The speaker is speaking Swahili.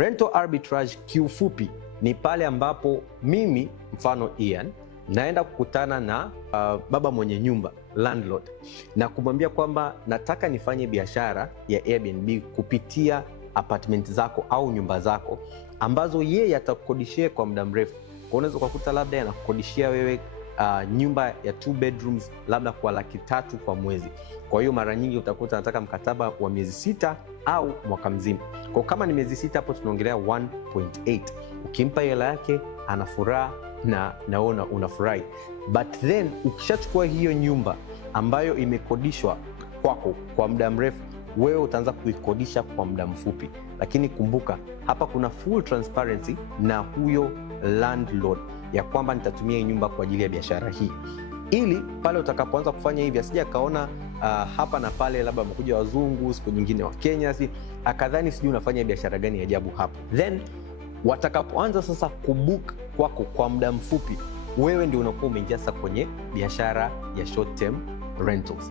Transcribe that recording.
Rental arbitrage kiufupi ni pale ambapo mimi mfano Ian naenda kukutana na baba mwenye nyumba, landlord, na kumwambia kwamba nataka nifanye biashara ya Airbnb kupitia apartment zako au nyumba zako ambazo yeye atakukodishia kwa muda mrefu. Kwa unaweza kukuta labda anakukodishia wewe nyumba ya 2 bedrooms labda kwa $300,000 kwa mwezi. Kwa hiyo mara nyingi utakuta nataka mkataba wa miezi 6 au mwaka mzima. Kwa kama ni miezi 6 hapo tunaongelea 1.8. Ukimpa hela yake anafuraha na naona unafurahi. But then ukishachukua hiyo nyumba ambayo imekodishwa kwako kwa muda mrefu, wewe utaanza kuikodisha kwa muda mfupi. Lakini kumbuka hapa kuna full transparency na huyo landlord ya kwamba nitatumia hii nyumba kwa ajili ya biashara hii, ili pale utakapoanza kufanya hivi asije akaona hapa na pale labda wamekuja wazungu, siku nyingine wa Kenya, akadhani sijui unafanya biashara gani ya ajabu hapo. Then watakapoanza sasa kubook kwako kwa muda mfupi, wewe ndio unakuwa umeingia sasa kwenye biashara ya short term rentals.